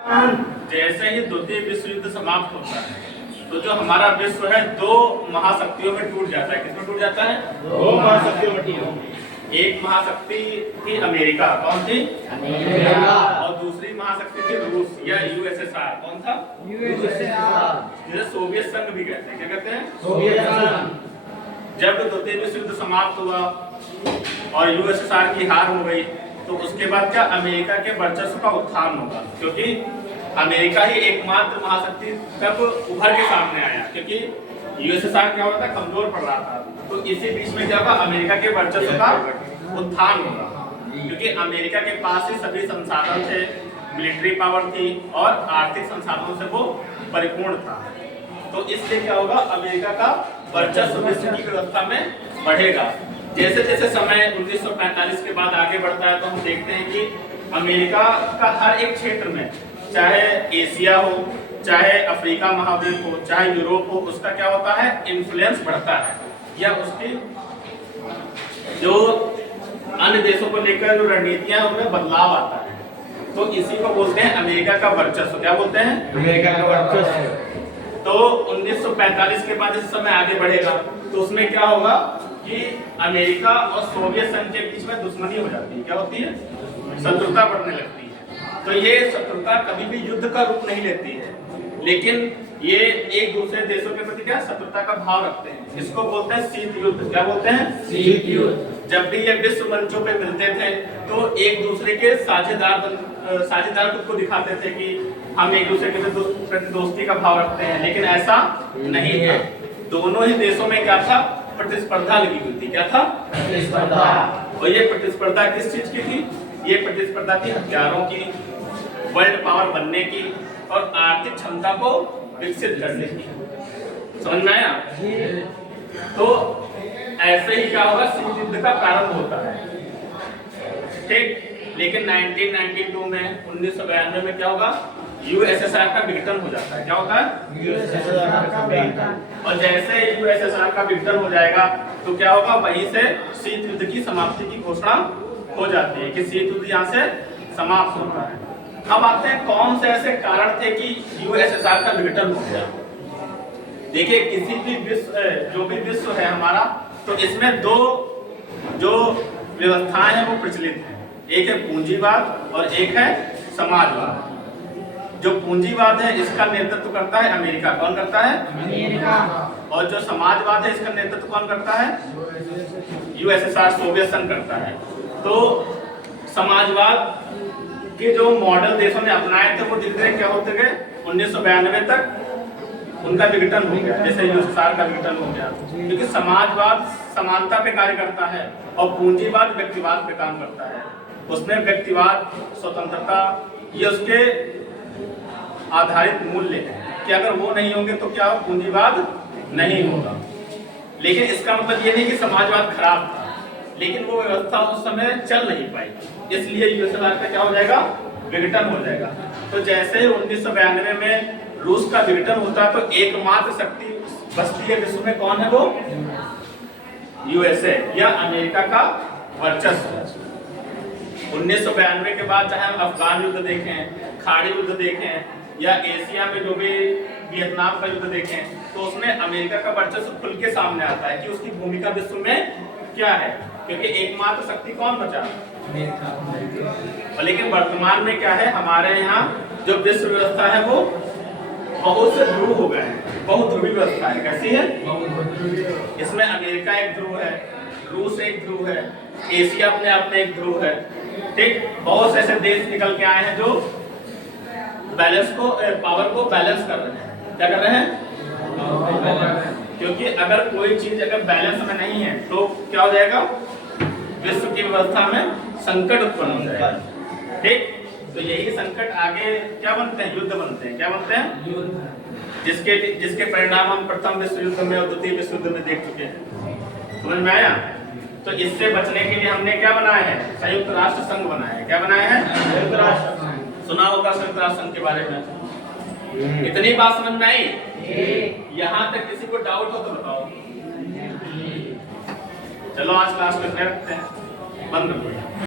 जैसे ही द्वितीय विश्व युद्ध समाप्त होता है तो जो हमारा विश्व है दो महाशक्तियों में टूट जाता है। किसमें टूट जाता है? दो महाशक्तियों में टूट। एक महाशक्ति थी अमेरिका, कौन थी? अमेरिका। और दूसरी महाशक्ति थी रूस या यूएसएसआर। कौन था? यूएसएसआर। जिसे सोवियत संघ भी कहते हैं। क्या कहते हैं? सोवियत संघ। जब द्वितीय विश्व युद्ध समाप्त हुआ और यूएसएसआर की हार हो गई तो उसके बाद क्या अमेरिका के वर्चस्व का उत्थान होगा, क्योंकि अमेरिका ही एकमात्र महाशक्ति तब उभर के सामने आया, क्योंकि यूएसएसआर क्या होता था, कमजोर पड़ रहा था। तो इसी बीच में क्या होगा, अमेरिका के वर्चस्व का उत्थान होगा, क्योंकि अमेरिका के पास ही सभी संसाधन थे, मिलिट्री पावर थी और आर्थिक संसाधनों से वो परिपूर्ण था। तो इससे क्या होगा, अमेरिका का वर्चस्व विश्व की व्यवस्था में बढ़ेगा। जैसे जैसे समय 1945 के बाद आगे बढ़ता है तो हम देखते हैं कि अमेरिका का हर एक क्षेत्र में, चाहे एशिया हो, चाहे अफ्रीका महाद्वीप हो, चाहे यूरोप हो, उसका क्या होता है, इन्फ्लुएंस बढ़ता है या उसकी जो अन्य देशों को लेकर जो रणनीतियां उनमें बदलाव आता है। तो इसी को बोलते हैं अमेरिका का वर्चस्व। क्या बोलते हैं? अमेरिका का वर्चस्व। तो 1945 के बाद जैसे समय आगे बढ़ेगा तो उसमें क्या होगा कि अमेरिका और सोवियत संघ के बीच में दुश्मनी हो जाती है। क्या होती है? शत्रुता बढ़ने लगती है। तो ये शत्रुता कभी भी युद्ध का रूप नहीं लेती है, लेकिन ये एक दूसरे देशों के प्रति क्या शत्रुता का भाव रखते हैं। इसको बोलते हैं शीत युद्ध। क्या बोलते हैं? शीत युद्ध। जब भी ये विश्व मंचों पे मिलते थे तो एक दूसरे के साझेदार खुद को दिखाते थे कि हम एक दूसरे के प्रति दोस्ती का भाव रखते हैं, लेकिन ऐसा नहीं था। दोनों ही देशों में क्या था, प्रतिस्पर्धा लगी हुई थी। क्या था? प्रतिस्पर्धा। और ये प्रतिस्पर्धा किस चीज की थी? ये प्रतिस्पर्धा थी हथियारों की, वर्ल्ड पावर बनने की और आर्थिक क्षमता को विकसित करने की। समझ में आया? तो ऐसे ही क्या होगा, शीत युद्ध का प्रारंभ होता है, ठीक। लेकिन 1992 में 1992 में क्या होगा, यूएसएसआर का विघटन हो जाता है। क्या होता है? यूएसएसआर का विघटन। और जैसे यूएसएसआर का विघटन हो जाएगा तो क्या होगा, वहीं से शीत युद्ध की समाप्ति की घोषणा हो जाती है कि शीत युद्ध यहाँ से समाप्त होता है। अब आते हैं कौन से ऐसे कारण थे कि यूएसएसआर का विघटन हो गया। देखिए, किसी भी विश्व, जो भी विश्व है हमारा, तो इसमें दो जो व्यवस्थाएं हैं वो प्रचलित हैं। एक है पूंजीवाद और एक है समाजवाद। जो पूंजीवाद है इसका नेतृत्व करता है अमेरिका। कौन करता है? अमेरिका। और जो समाजवाद है इसका नेतृत्व कौन करता है? यूएसएसआर, सोवियत संघ करता है। तो समाजवाद के जो मॉडल देशों ने अपनाए थे वो धीरे धीरे क्या होते गए, 1992 तक उनका विघटन हो गया, जैसे यूएसएसआर का विघटन हो गया। क्योंकि समाजवाद समानता पे कार्य करता है और पूंजीवाद व्यक्तिवाद पे काम करता है। उसमें व्यक्तिवाद, स्वतंत्रता, ये उसके आधारित मूल्य है कि अगर वो नहीं होंगे तो क्या पूंजीवाद नहीं होगा। लेकिन इसका मतलब ये नहीं कि समाजवाद खराब था, लेकिन वो व्यवस्था उस समय चल नहीं पाई, इसलिए यूएसएसआर का क्या हो जाएगा, विघटन हो जाएगा। तो जैसे 1992 में रूस का विघटन होता है तो एकमात्र शक्ति बचती है विश्व में, कौन है वो? यूएसए या अमेरिका का वर्चस्व। 1992 के बाद चाहे हम अफगान युद्ध देखें, खाड़ी युद्ध देखें या एशिया में जो भी वियतनाम का युद्ध देखें, तो उसमें अमेरिका का वर्चस्व खुल के सामने आता है कि उसकी भूमिका विश्व में क्या है, क्योंकि एकमात्र शक्ति कौन बचा? अमेरिका। लेकिन वर्तमान में क्या है, हमारे यहाँ जो विश्व व्यवस्था है वो बहुत से ध्रुव हो गए हैं, बहुत ध्रुवी व्यवस्था है। कैसी है? इसमें अमेरिका एक ध्रुव है, रूस एक ध्रुव है, एशिया अपने आप में एक ध्रुव है, ठीक। बहुत से ऐसे देश निकल के आए हैं जो बैलेंस को, पावर को बैलेंस कर रहे हैं। क्या कर रहे हैं? क्योंकि अगर कोई चीज अगर बैलेंस में नहीं है तो क्या हो जाएगा, विश्व की व्यवस्था में संकट उत्पन्न हो जाएगा, ठीक। तो यही संकट आगे क्या बनते हैं, युद्ध बनते हैं। क्या बनते हैं? जिसके परिणाम हम प्रथम विश्व युद्ध में और द्वितीय विश्व युद्ध में देख चुके हैं। समझ में आया? तो इससे बचने के लिए हमने क्या बनाया है, संयुक्त राष्ट्र संघ बनाया है। क्या बनाया है? संयुक्त राष्ट्र संघ। सुना होगा संयुक्त राष्ट्र संघ के बारे में। इतनी बात समझ में आई? यहाँ तक किसी को डाउट हो तो बताओ। चलो आज क्लास में रखते हैं, बंद करो।